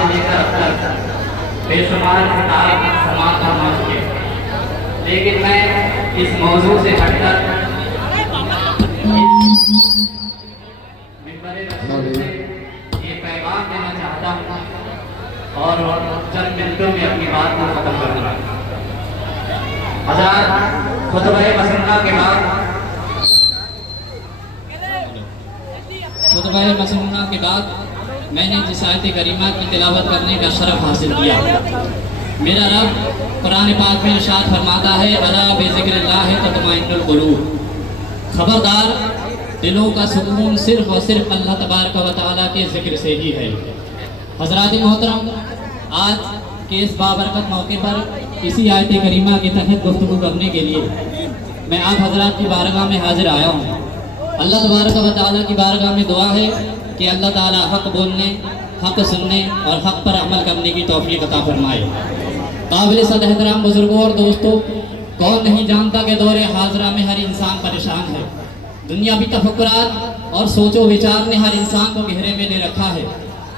سے لے کر اب تک بے شمار کتاب سماعت فرما چکے، لیکن میں اس موضوع سے ہٹ کر ممبر رسول سے یہ پیغام دینا چاہتا ہوں اور چند منٹوں میں اپنی بات کو ختم کروں گا۔ حضرات، خطبہ مسنونہ کے بعد میں نے جس آیت کریمہ کی تلاوت کرنے کا شرف حاصل کیا، میرا رب قرآن پاک میں ارشاد فرماتا ہے الا بذکر اللہ تطمئن القلوب، خبردار دلوں کا سکون صرف اور صرف اللہ تبارک و تعالیٰ کے ذکر سے ہی ہے۔ حضرات محترم، آج کے اس بابرکت موقع پر اسی آیت کریمہ کے تحت گفتگو کرنے کے لیے میں آپ حضرات کی بارگاہ میں حاضر آیا ہوں۔ اللہ تبارک و تعالیٰ کی بارگاہ میں دعا ہے کہ اللہ تعالیٰ حق بولنے، حق سننے اور حق پر عمل کرنے کی توفیق عطا فرمائے۔ قابل صد احترام بزرگوں اور دوستوں، کون نہیں جانتا کہ دور حاضرہ میں ہر انسان پریشان ہے۔ دنیاوی تفکرات اور سوچ و وچار نے ہر انسان کو گھیرے میں لے رکھا ہے۔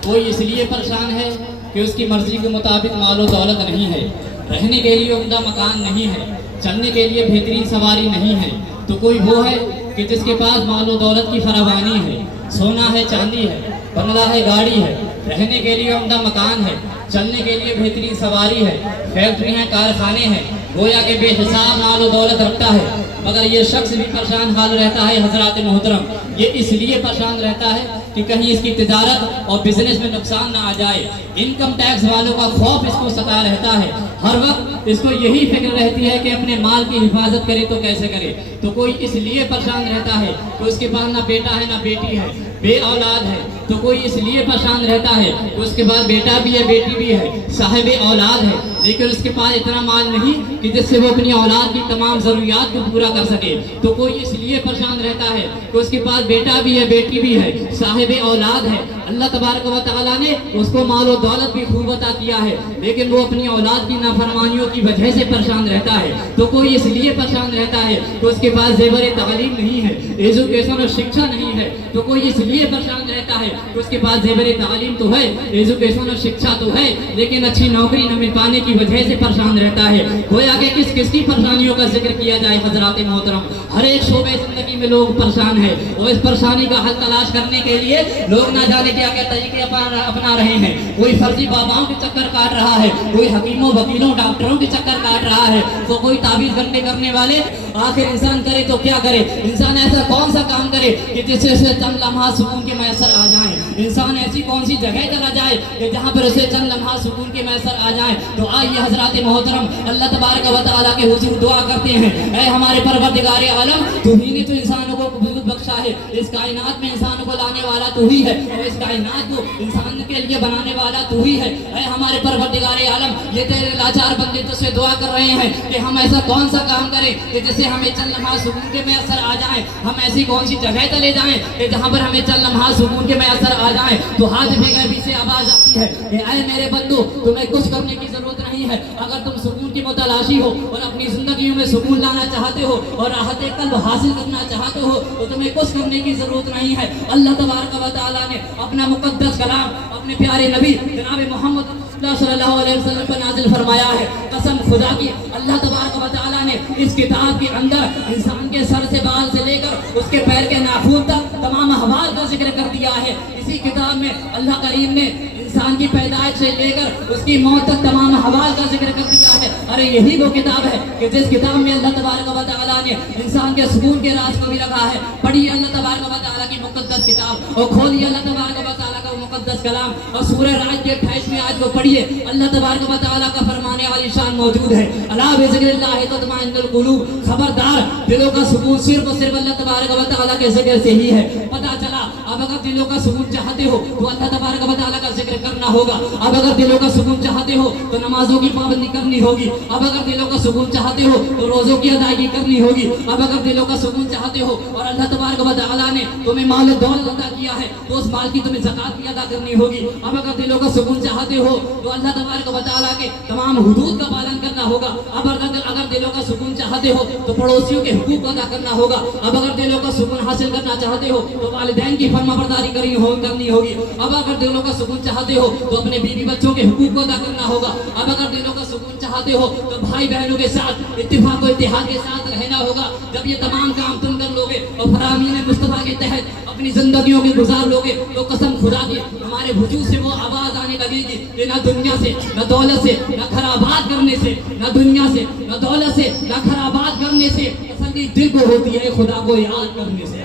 کوئی اس لیے پریشان ہے کہ اس کی مرضی کے مطابق مال و دولت نہیں ہے، رہنے کے لیے عمدہ مکان نہیں ہے، چلنے کے لیے بہترین سواری نہیں ہے، تو کوئی وہ ہے کہ جس کے پاس مال و دولت کی فراوانی ہے، سونا ہے، چاندی ہے، بنگلہ ہے، گاڑی ہے، رہنے کے لیے عمدہ مکان ہے، چلنے کے لیے بہترین سواری ہے، فیکٹری ہیں، کارخانے ہیں، گویا کہ بے حساب مال و دولت رکھتا ہے، مگر یہ شخص بھی پریشان حال رہتا ہے۔ حضرات محترم، یہ اس لیے پریشان رہتا ہے کہ کہیں اس کی تجارت اور بزنس میں نقصان نہ آ جائے۔ انکم ٹیکس والوں کا خوف اس کو ستا رہتا ہے، ہر وقت اس کو یہی فکر رہتی ہے کہ اپنے مال کی حفاظت کرے تو کیسے کرے۔ تو کوئی اس لیے پریشان رہتا ہے کہ اس کے پاس نہ بیٹا ہے نہ بیٹی ہے، بے اولاد ہے، تو کوئی اس لیے پریشان رہتا ہے کہ اس کے پاس بیٹا بھی ہے، بیٹی بھی ہے، صاحب اولاد ہے، لیکن اس کے پاس اتنا مال نہیں کہ جس سے وہ اپنی اولاد کی تمام ضروریات کو پورا کر سکے۔ تو کوئی اس لیے پریشان رہتا ہے کہ اس کے پاس بیٹا بھی ہے، بیٹی بھی ہے، صاحب اولاد ہے، اللہ تبارک و تعالیٰ نے اس کو مال و دولت بھی خوب عطا کیا ہے، لیکن وہ اپنی اولاد کی نافرمانیوں کی وجہ سے پریشان رہتا ہے۔ تو کوئی اس لیے پریشان رہتا ہے کہ اس کے پاس زیور تعلیم نہیں ہے، ایجوکیشن اور شکشا نہیں ہے، تو کوئی اس لیے پریشان رہتا ہے کہ اس کے پاس زیور تعلیم تو ہے، ایجوکیشن اور شکشا تو ہے، لیکن اچھی نوکری نہ مل پانے کی وجہ سے پریشان رہتا ہے۔ گویا کہ کس کس کی پریشانیوں کا ذکر کیا جائے حضرات محترم، ہر ایک شعبے زندگی میں لوگ پریشان ہیں، اور اس پریشانی کا حل تلاش کرنے کے لیے لوگ نہ جانے کیا کیا طریقے اپنا رہے ہیں۔ کوئی فرضی باباؤں کے چکر کاٹ رہا ہے، کوئی حکیموں، وکیلوں، ڈاکٹروں کے چکر کاٹ رہا ہے، تو کوئی تعویذ کرنے والے۔ آخر انسان کرے تو کیا کرے؟ انسان ایسا کون سا کام کرے کہ جس سے اسے چند لمحات سکون کے میسر آ جائیں؟ انسان ایسی کون سی جگہ چلا جائے کہ جہاں پر اسے چند لمحات سکون کے میسر آ جائیں؟ تو آئیے حضرات محترم، اللہ تبارک و تعالیٰ کے حضور دعا کرتے ہیں، اے ہمارے پروردگار عالم، تو ہی نے تو انسانوں کو وجود بخشا ہے، اس کائنات میں انسانوں کو لانے والا تو ہی ہے، اور اس کائنات کو انسان کے لیے بنانے والا تو ہی ہے۔ اے ہمارے پروردگار عالم، یہ تیرے لاچار بندے تجھ سے دعا کر رہے ہیں کہ ہم ایسا کون سا کام کریں کہ جس سے ہمیں چند لمحات سکون کے میسر آ جائیں، ہم ایسی کون سی جگہ چلے جائیں کہ جہاں پر ہمیں چند لمحات سکون کے میسر آ جائیں۔ تو ہاتھ بھی غیبی سے آواز آتی ہے کہ اے میرے بندو، تمہیں کچھ کرنے کی ضرورت نہیں ہے، اگر تم سکون کی متلاشی ہو اور اپنی زندگیوں میں سکون لانا چاہتے ہو اور راحت قلب حاصل کرنا چاہتے ہو، تو تمہیں کچھ کرنے کی ضرورت نہیں ہے۔ اللہ تبارک و تعالیٰ نے اپنا مقدس کلام اپنے پیارے نبی جناب محمد صلی اللہ علیہ وسلم پر نازل فرمایا ہے۔ قسم خدا کی، اللہ تبارک و تعالیٰ نے اس کتاب کے اندر انسان کے سر سے بال سے لے کر اس کے پیر کے ناخن تک تمام احوال کا ذکر کر دیا ہے۔ اسی کتاب میں اللہ کریم نے انسان کی پیدائش سے لے کر اس کی موت تک تمام احوال کا ذکر کر دیا ہے۔ ارے یہی وہ کتاب ہے کہ جس کتاب میں اللہ تبارک و تعالیٰ نے انسان کے سکون کے راز کو بھی رکھا ہے۔ پڑھیے اللہ تبارک و تعالیٰ کی مقدس کتاب اور کھولیے اللہ تبارک و تعالیٰ کا مقدس کلام اور سورہ راج کے 28ویں آیت کو پڑھیے۔ اللہ تبارک و تعالیٰ کا فرمانے والی شان موجود ہے، الا بذکر اللہ تطمئن القلوب، خبردار دلوں کا سکون صرف اور صرف اللہ تبارک و تعالیٰ کے ذکر سے ہی ہے۔ پتہ چلا، اب اگر دلوں کا سکون چاہتے ہو تو اللہ تبارک و تعالیٰ کا ذکر کرنا ہوگا۔ اب اگر دلوں کا سکون چاہتے ہو تو نمازوں کی پابندی کرنی ہوگی۔ اب اگر دلوں کا سکون چاہتے ہو تو روزوں کی ادائیگی کرنی ہوگی۔ اب اگر دلوں کا سکون چاہتے ہو اور اللہ تبارک و تعالیٰ نے تمہیں مال و دولت عطا کیا ہے تو اس مال کی تمہیں زکات بھی ادا کرنی ہوگی۔ اب اگر دلوں کا سکون چاہتے ہو تو اللہ تبارک و تعالیٰ کے تمام حدود کا پالن کرنا ہوگا۔ اب اگر دلوں کا سکون چاہتے चाहते हो तो पड़ोसियों के हुकूक अदा करना होगा। अब अगर दिलों का सुकून हासिल करना चाहते हो तो वालिदैन की फरमाबरदारी करनी होगी। अब अगर दिलों का सुकून चाहते हो तो अपने बीवी बच्चों के हुकूक को अदा करना होगा। अब अगर दिलों का सुकून चाहते हो तो भाई बहनों के साथ इत्तिफाक और इत्तेहाद के साथ रहना होगा। जब ये तमाम काम तुम कर लोगे और फरामीन मुस्तफा के तहत अपनी जिंदगियों के गुजार लोगे तो कसम खुदा की हमारे वजूद से वो आवाज आने लगेगी कि ना दुनिया से, ना दौलत से, ना खराबात करने से, ना दुनिया से, ना दौलत से, ना खराबात करने से, तसल्ली दिल को होती है खुदा को याद करने से।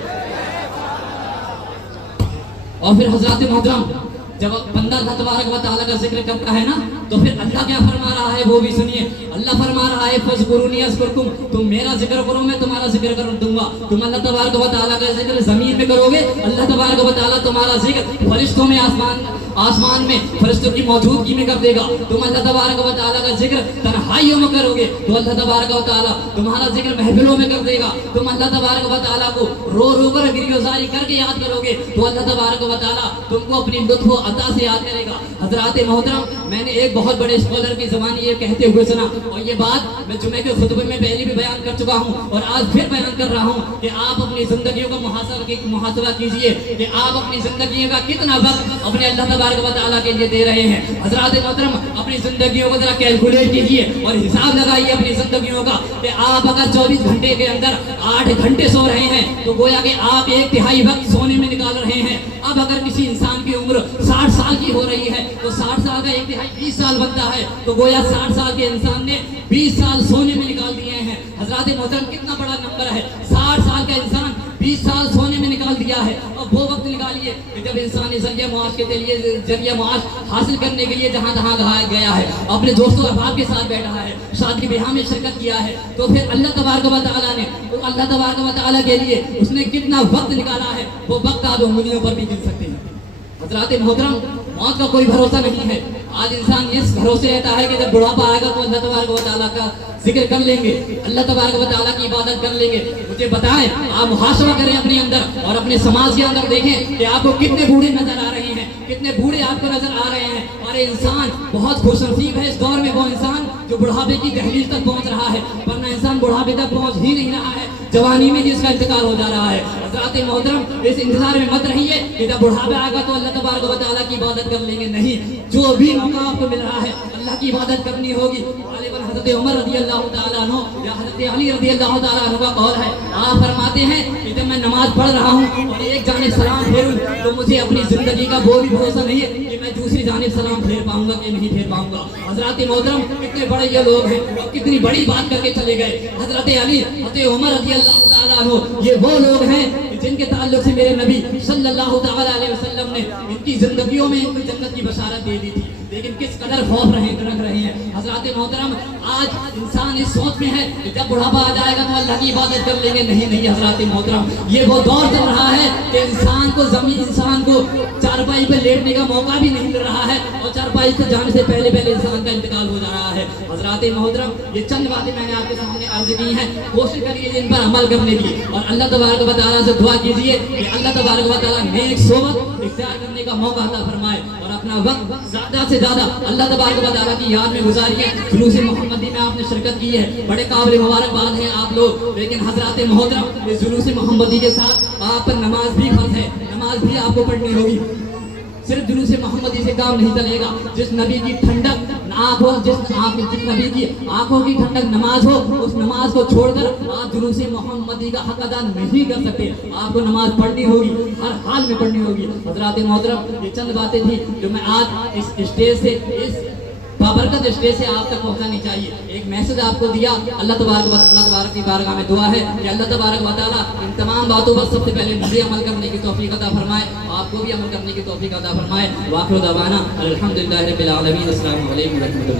और फिर हजरत मोहतरम जब बंदा अल्लाह तबारक व तआला का जिक्र करता है ना तो फिर अल्लाह क्या फरमा रहा है वो भी सुनिए। अल्लाह फरमा रहा है फज़कुरूनी अज़कुरकुम, तुम मेरा जिक्र करो मैं तुम्हारा जिक्र कर दूंगा। तुम अल्लाह तबारक व तआला का जिक्र ज़मीन में करोगे, अल्लाह तबारक व तआला तुम्हारा जिक्र फरिश्तों में आसमान में फरिश्तों की मौजूदगी में कर देगा। तुम अल्लाह तबारक व तआला का जिक्र तन्हाइयों में करोगे तो अल्लाह तबारक व तआला तुम्हारा जिक्र महफिलों में कर देगा। तुम अल्लाह तबारक व तआला को रो रो कर गिरगुज़ारी करके याद करोगे तो अल्लाह तबारक व तआला तुमको अपनी लुत्फ़ अता से याद करेगा। हज़रात मोहतरम मैंने एक बहुत बड़े स्कॉलर की ज़बानी ये कहते हुए सुना और ये बात मैं जुमे के खुतबे में पहले भी बयान कर चुका हूँ और आज फिर बयान कर रहा हूँ कि आप अपनी ज़िंदगियों का मुहासबा कीजिए कि आप अपनी ज़िंदगियों का कितना वक्त अपने अल्लाह तबारक व तआला के लिए दे रहे हैं। हज़रात मोहतरम अपनी ज़िंदगियों को ज़रा कैलकुलेट कीजिए और हिसाब लगाइए अपनी ज़िंदगियों का कि आप अगर 24 घंटे के अंदर 8 घंटे सो रहे हैं तो गोया कि आप 1/3 वक्त सोने में निकाल रहे हैं। अब अगर किसी इंसान की उम्र 60 साल की हो रही है तो 60 साल का 1/3 20 साल बनता है तो गोया 60 साल के इंसान ने 20 साल सोने में निकाल दिए हैं। हज़रात मोहतरम कितना बड़ा नंबर है, 60 साल का इंसान 20 साल सोने में निकाल दिया है। अब वो वक्त निकालिए कि जब इंसान जरिया मुआश के लिए जरिया मुआश हासिल करने के लिए जहाँ तहाँ गया है, अपने दोस्तों अहबाब के साथ बैठा है, शादी ब्याह में शिरकत किया है, तो फिर अल्लाह तबारक व तआला ने तो अल्लाह तबारक व तआला के लिए उसने कितना वक्त निकाला है वो वक्त आप उंगलियों पर भी गिन सकते हैं। हज़रात मोहतरम मौत का कोई भरोसा नहीं है। आज इंसान इस भरोसे रहता है कि जब बुढ़ापा आएगा तो अल्लाह तबारक व तआला का जिक्र कर लेंगे, अल्लाह तबारक व तआला की इबादत कर लेंगे। मुझे बताएं, आप मुहासबा करें अपने अंदर और अपने समाज के अंदर देखें कि आपको कितने बूढ़े नजर आ रहे हैं, कितने बूढ़े आपको नजर आ रहे हैं। और इंसान बहुत खुशनसीब है इस दौर में वो इंसान जो बुढ़ापे की दहलीज तक पहुंच रहा है, वरना इंसान बुढ़ापे तक पहुंच ही नहीं रहा है, जवानी में जिसका इंतकाल हो जा रहा है। हज़रात मोहतरम इस इंतजार में मत रहिए कि जब बुढ़ापा आएगा तो अल्लाह तबारक व तआला की इबादत कर लेंगे। नहीं, जो भी मौका आपको मिल रहा है अल्लाह की इबादत करनी होगी। गालिबन हज़रत उमर रज़ी अल्लाह तआला अन्हु या हज़रत अली रज़ी अल्लाह तआला अन्हु का कौल है, आप फरमाते हैं कि जब मैं नमाज पढ़ रहा हूँ और एक जानिब सलाम फेरूं तो मुझे अपनी जिंदगी का वो भी भरोसा नहीं है कि मैं दूसरी जानिब सलाम फेर पाऊंगा कि नहीं फेर पाऊंगा। हज़रात मोहतरम कितने बड़े ये लोग हैं और कितनी बड़ी बात करके चले गए। हज़रत अली, हज़रत उमर रज़ी अल्लाह तआला अन्हु ये वो लोग हैं जिनके ताल्लुक से मेरे नबी सल्लल्लाहु तआला अलैहि वसल्लम ने इनकी जिंदगियों में इनको जन्नत की बशारत दे दी थी, लेकिन किस कदर खौफ रख रहे हैं। हज़रात मोहतरम आज इंसान इस सोच में है कि जब बुढ़ापा आ जाएगा तो अल्लाह की इबादत कर लेंगे। नहीं नहीं हज़रात मोहतरम, ये वो दौर चल रहा है कि इंसान को चारपाई पे लेटने का मौका भी नहीं मिल रहा है और चारपाई से जाने से पहले इंसान का इंतकाल हो जा रहा है। हज़रात मोहतरम ये चंद बातें मैंने आपके सामने अर्ज की हैं, कोशिश करिए इन पर अमल करने की और अल्लाह तबारक व तआला से दुआ कीजिए कि अल्लाह तबारक व तआला नेक सोबत इख्तियार करने का मौका अता फरमाए और अपना वक्त ज़्यादा से ज़्यादा अल्लाह तबारक व तआला की याद में गुजारिए। जुलूस मोहम्मदी में आपने शिरकत की है, बड़े काबिल मुबारकबाद हैं आप लोग, लेकिन हज़रात मोहतरम इस जुलूस मोहम्मदी के साथ आप पर नमाज भी फर्ज है, नमाज भी आपको पढ़नी होगी। सिर्फ जुलूस मोहम्मदी से काम नहीं चलेगा। जिस नबी की ठंडक आँख हो, जिस नबी की आंखों की ठंडक नमाज हो, उस नमाज को छोड़कर आप जुलूस मोहम्मदी का हक अदा नहीं कर सकते। आपको नमाज पढ़नी होगी, हर हाल में पढ़नी होगी। हज़रात मोहतरम ये चंद बातें थी जो मैं आज इस स्टेज से, इस बाबरकत स्टेज से आप तक पहुंचानी चाहिए। एक मैसेज आपको दिया। अल्लाह तबारक की बारगाह में दुआ है कि अल्लाह तबारक व तआला इन तमाम बातों पर सबसे पहले मुझे अमल करने की तौफीक अता फरमाए, आपको भी अमल करने की तौफीक अता फरमाए। वाखिर दवाना अल्हम्दुलिल्लाहि रब्बिल आलमीन। अस्सलामु अलैकुम व रहमतुल्लाह।